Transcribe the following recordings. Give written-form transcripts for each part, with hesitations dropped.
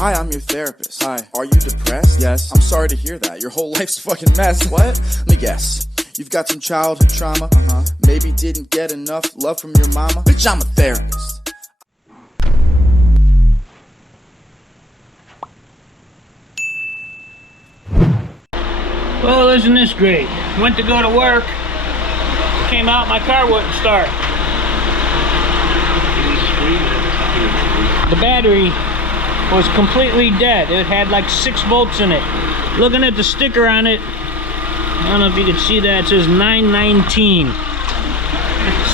Hi, I'm your therapist. Hi. Are you depressed? Yes. I'm sorry to hear that. Your whole life's a fucking mess. What? Let me guess. You've got some childhood trauma. Maybe didn't get enough love from your mama. Bitch, I'm a therapist. Well, isn't this great? Went to go to work. Came out, my car wouldn't start. The battery was completely dead. It had like 6 volts in it. Looking at the sticker on it, I don't know if you can see that, it says 919. The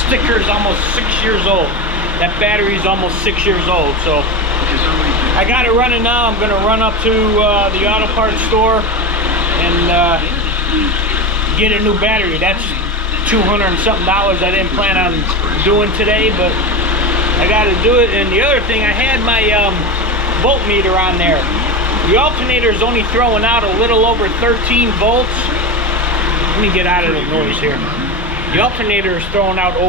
sticker is almost 6 years old. That battery is almost 6 years old, so I got it running now. I'm gonna run up to the auto parts store and get a new battery. That's $200 and something. I didn't plan on doing today, but I got to do it. And the other thing, I had my voltmeter on there. The alternator is only throwing out a little over 13 volts. Let me get out of the noise here. The alternator is throwing out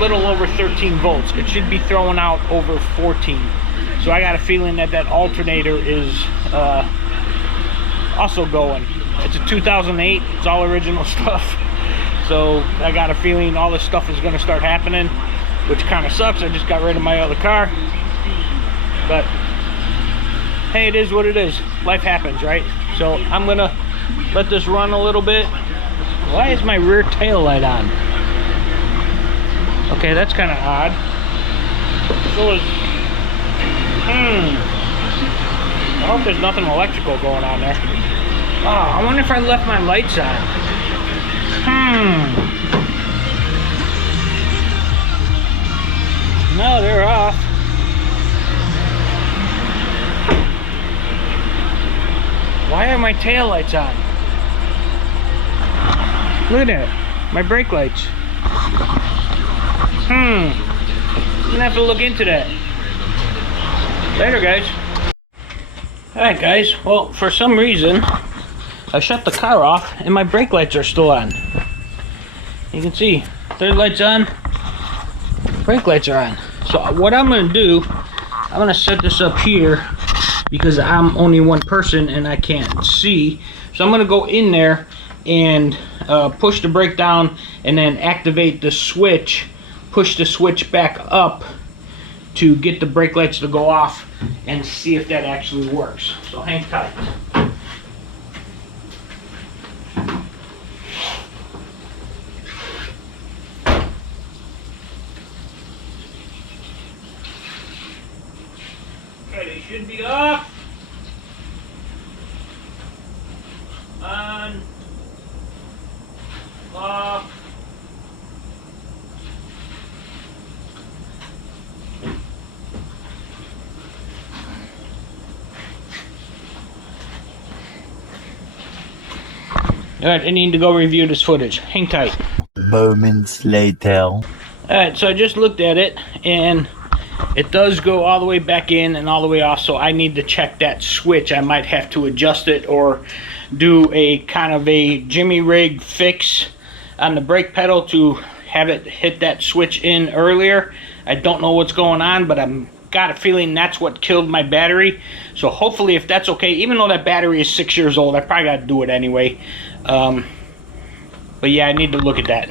little over 13 volts. It should be throwing out over 14. So I got a feeling that that alternator is also going. It's a 2008. It's all original stuff. So I got a feeling all this stuff is going to start happening, which kind of sucks. I just got rid of my other car. But hey, it is what it is. Life happens, right? So I'm going to let this run a little bit. Why is my rear tail light on? Okay, that's kind of odd. So is... I hope there's nothing electrical going on there. Oh, I wonder if I left my lights on. No, they're off. Why are my tail lights on? Look at that. My brake lights. I'm gonna have to look into that. Later, guys. Alright, guys. Well, for some reason, I shut the car off and my brake lights are still on. You can see, third light's on, brake lights are on. So what I'm gonna do, I'm gonna set this up here because I'm only one person and I can't see. So I'm gonna go in there and push the brake down and then activate the switch, push the switch back up to get the brake lights to go off and see if that actually works. So hang tight. Okay, they should be off. On. Off. Alright, I need to go review this footage. Hang tight. Moments later. Alright, so I just looked at it and it does go all the way back in and all the way off, so I need to check that switch. I might have to adjust it or do a kind of a jimmy rig fix on the brake pedal to have it hit that switch in earlier. I don't know what's going on, but I'm got a feeling that's what killed my battery. So hopefully, if that's okay, even though that battery is 6 years old, I probably got to do it anyway. But yeah, I need to look at that.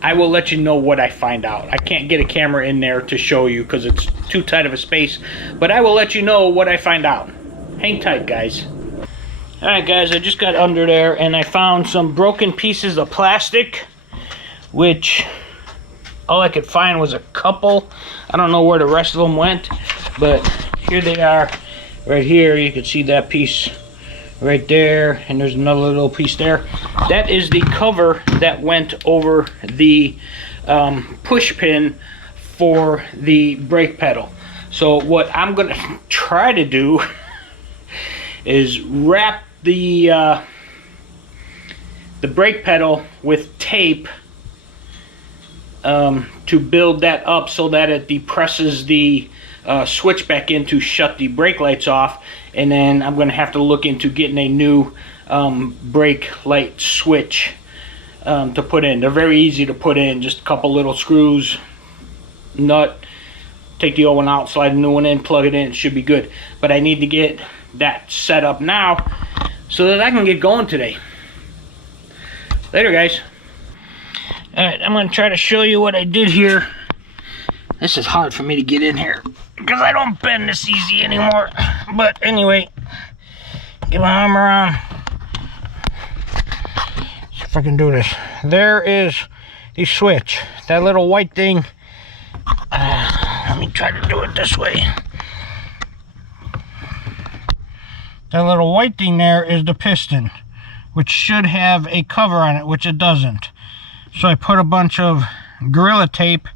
I will let you know what I find out. I can't get a camera in there to show you because it's too tight of a space, but I will let you know what I find out. Hang tight, guys. Alright, guys, I just got under there and I found some broken pieces of plastic, which all I could find was a couple. I don't know where the rest of them went, but here they are. Right here, you can see that piece right there, and there's another little piece there. That is the cover that went over the push pin for the brake pedal. So what I'm gonna try to do is wrap the brake pedal with tape to build that up so that it depresses the switch back in to shut the brake lights off, and then I'm going to have to look into getting a new brake light switch to put in. They're very easy to put in, just a couple little screws, nut, take the old one out, slide a new one in, plug it in, it should be good. But I need to get that set up now so that I can get going today. Later, guys. Alright, I'm going to try to show you what I did here. This is hard for me to get in here because I don't bend this easy anymore. But anyway, get my arm around. See if I can do this. There is the switch. That little white thing. Let me try to do it this way. That little white thing there is the piston, which should have a cover on it, which it doesn't. So I put a bunch of Gorilla Tape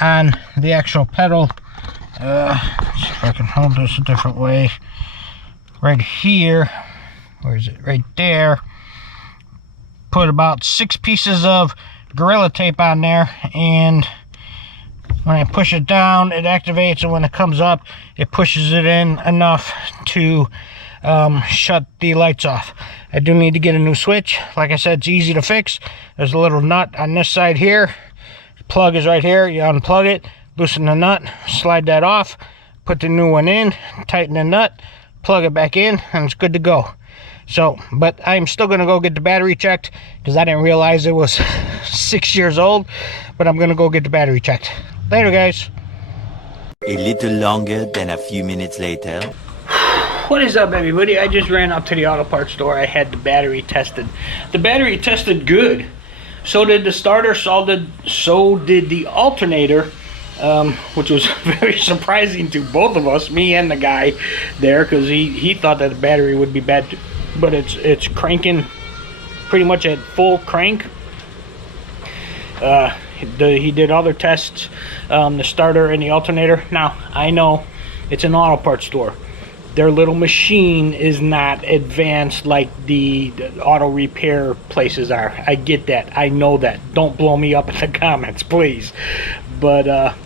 on the actual pedal. Let's see if I can hold this a different way. Right here, where is it? Right there. Put about 6 pieces of Gorilla Tape on there, and when I push it down, it activates, and when it comes up, it pushes it in enough to shut the lights off. I do need to get a new switch. Like I said, it's easy to fix. There's a little nut on this side here. The plug is right here. You unplug it, loosen the nut, slide that off, put the new one in, tighten the nut, plug it back in, and it's good to go. So, but I'm still going to go get the battery checked because I didn't realize it was 6 years old. But I'm going to go get the battery checked. Later, guys. A little longer than a few minutes later. What is up, everybody? I just ran up to the auto parts store. I had the battery tested. The battery tested good. So did the starter, so did the alternator, which was very surprising to both of us, me and the guy there, because he thought that the battery would be bad, but it's cranking pretty much at full crank. He did other tests, the starter and the alternator. Now, I know it's an auto parts store. Their little machine is not advanced like the auto repair places are. I get that. I know that. Don't blow me up in the comments, please. But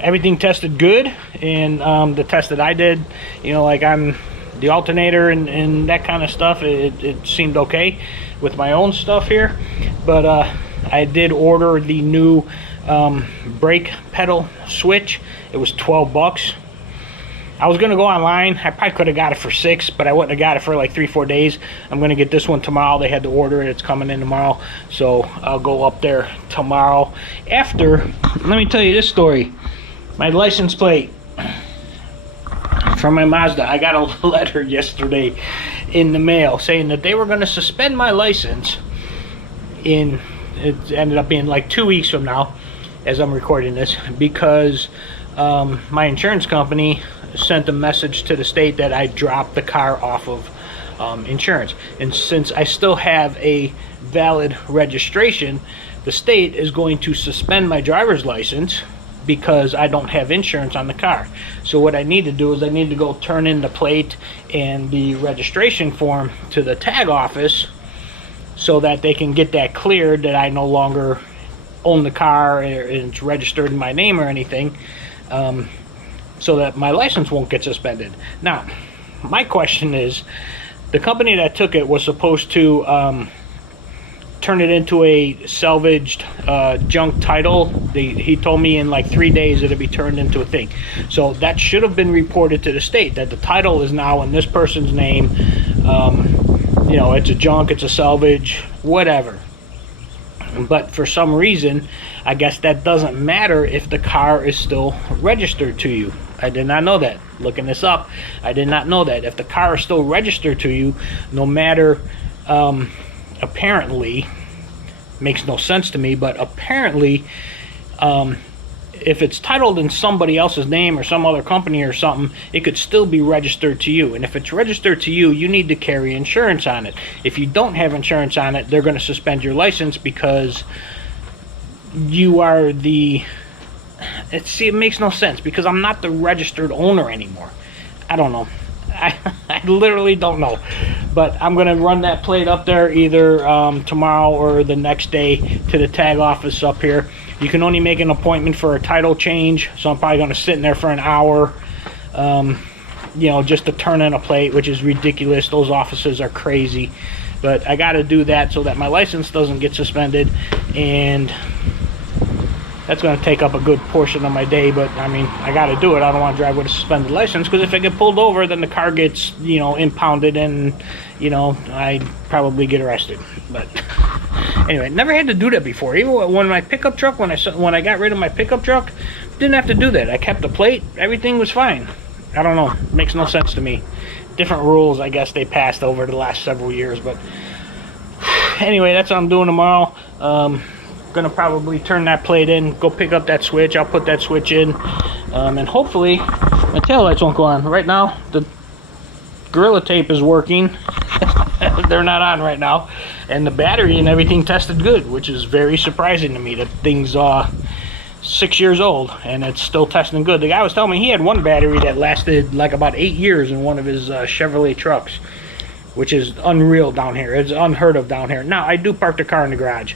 everything tested good, and the test that I did, you know, like the alternator and that kind of stuff, it seemed okay with my own stuff here. But I did order the new brake pedal switch. It was 12 bucks. I was gonna go online. I probably could have got it for $6, but I wouldn't have got it for like 3-4 days. I'm gonna get this one tomorrow. They had to order it. It's coming in tomorrow, so I'll go up there tomorrow. After, let me tell you this story. My license plate from my Mazda. I got a letter yesterday in the mail saying that they were gonna suspend my license. It ended up being like 2 weeks from now, as I'm recording this, because my insurance company sent a message to the state that I dropped the car off of insurance. And since I still have a valid registration, the state is going to suspend my driver's license because I don't have insurance on the car. So what I need to do is I need to go turn in the plate and the registration form to the tag office so that they can get that cleared, that I no longer own the car and it's registered in my name or anything. So that my license won't get suspended. Now, my question is, the company that took it was supposed to turn it into a salvaged junk title. He told me in like 3 days it'd be turned into a thing. So that should have been reported to the state, that the title is now in this person's name. You know, it's a junk, it's a salvage, whatever. But for some reason, I guess that doesn't matter if the car is still registered to you. I did not know that. Looking this up, I did not know that. If the car is still registered to you, no matter, apparently, makes no sense to me, but apparently, if it's titled in somebody else's name or some other company or something, it could still be registered to you. And if it's registered to you, you need to carry insurance on it. If you don't have insurance on it, they're going to suspend your license because you are the... See, it makes no sense because I'm not the registered owner anymore. I don't know. I literally don't know. But I'm going to run that plate up there either tomorrow or the next day to the tag office up here. You can only make an appointment for a title change, so I'm probably going to sit in there for an hour, you know, just to turn in a plate, which is ridiculous. Those offices are crazy. But I got to do that so that my license doesn't get suspended, and That's going to take up a good portion of my day, but I mean, I got to do it. I don't want to drive with a suspended license, because if I get pulled over, then the car gets, you know, impounded, and, you know, I probably get arrested. But anyway, never had to do that before. Even when my pickup truck, when I got rid of my pickup truck, didn't have to do that. I kept the plate. Everything was fine. I don't know. It makes no sense to me. Different rules, I guess, they passed over the last several years. But anyway, that's what I'm doing tomorrow. Gonna probably turn that plate in, go pick up that switch. I'll put that switch in, and hopefully my taillights won't go on. Right now the Gorilla Tape is working. They're not on right now, and the battery and everything tested good, which is very surprising to me. That thing's 6 years old and it's still testing good. The guy was telling me he had one battery that lasted like about 8 years in one of his Chevrolet trucks, which is unreal down here. It's unheard of down here. Now I do park the car in the garage,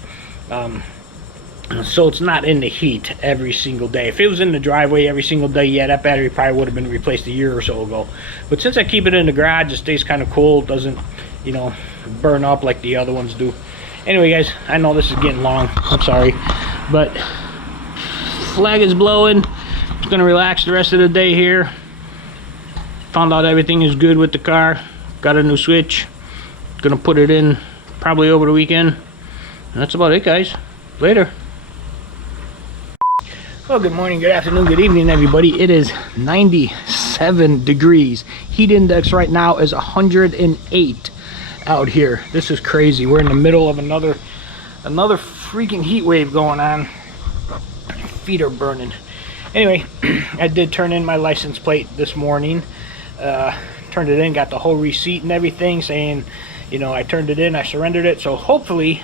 so it's not in the heat every single day. If it was in the driveway every single day, yeah, that battery probably would have been replaced a year or so ago. But since I keep it in the garage, it stays kind of cool. It doesn't, you know, burn up like the other ones do. Anyway, guys, I know this is getting long. I'm sorry. But flag is blowing. Just gonna relax the rest of the day here. Found out everything is good with the car. Got a new switch. Gonna put it in probably over the weekend. And that's about it, guys. Later. Well, good morning, good afternoon, good evening, everybody. It is 97 degrees. Heat index right now is 108 out here. This is crazy. We're in the middle of another freaking heat wave going on. Feet are burning. Anyway, I did turn in my license plate this morning. Turned it in, got the whole receipt and everything, saying, you know, I turned it in, I surrendered it. So hopefully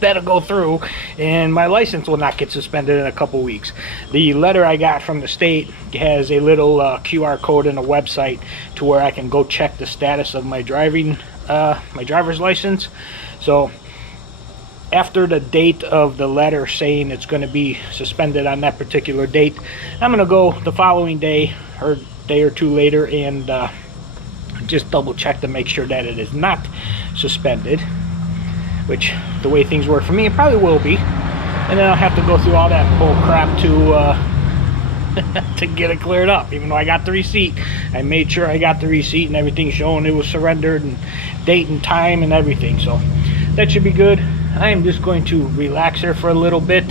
that'll go through and my license will not get suspended in a couple weeks. The letter I got from the state has a little QR code and a website to where I can go check the status of my my driver's license. So after the date of the letter saying it's going to be suspended on that particular date, I'm going to go the following day or day or two later and just double check to make sure that it is not suspended. Which, the way things work for me, it probably will be. And then I'll have to go through all that bull crap to get it cleared up. Even though I got the receipt, I made sure I got the receipt and everything showing it was surrendered and date and time and everything. So that should be good. I am just going to relax here for a little bit.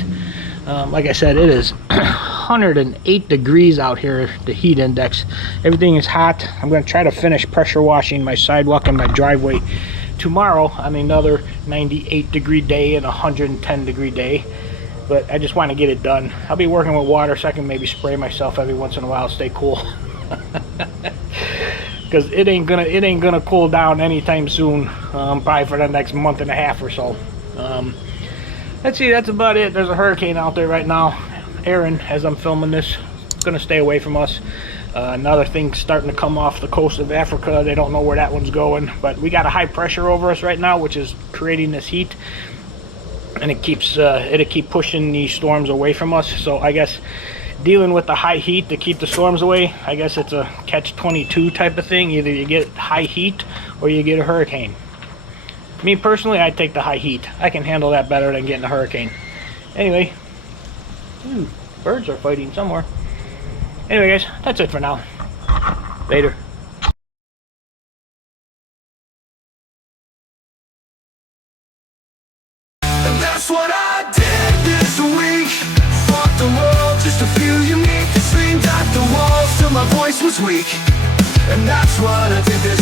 Like I said, it is 108 degrees out here, the heat index. Everything is hot. I'm going to try to finish pressure washing my sidewalk and my driveway tomorrow on another 98 degree day and 110 degree day, but I just want to get it done. I'll be working with water so I can maybe spray myself every once in a while, stay cool. Because it ain't gonna cool down anytime soon, probably for the next month and a half or so. Let's see, that's about it. There's a hurricane out there right now. Aaron, as I'm filming this, is gonna stay away from us. Another thing starting to come off the coast of Africa. They don't know where that one's going, but we got a high pressure over us right now, which is creating this heat, and it keeps it'll keep pushing these storms away from us. So I guess dealing with the high heat to keep the storms away, I guess it's a catch-22 type of thing. Either you get high heat or you get a hurricane. Me personally, I take the high heat. I can handle that better than getting a hurricane. Anyway, birds are fighting somewhere. Anyway, guys, that's it for now. Later. And that's what I did this week. Fought the world just to feel unique. Screamed at the walls till my voice was weak. And that's what I did this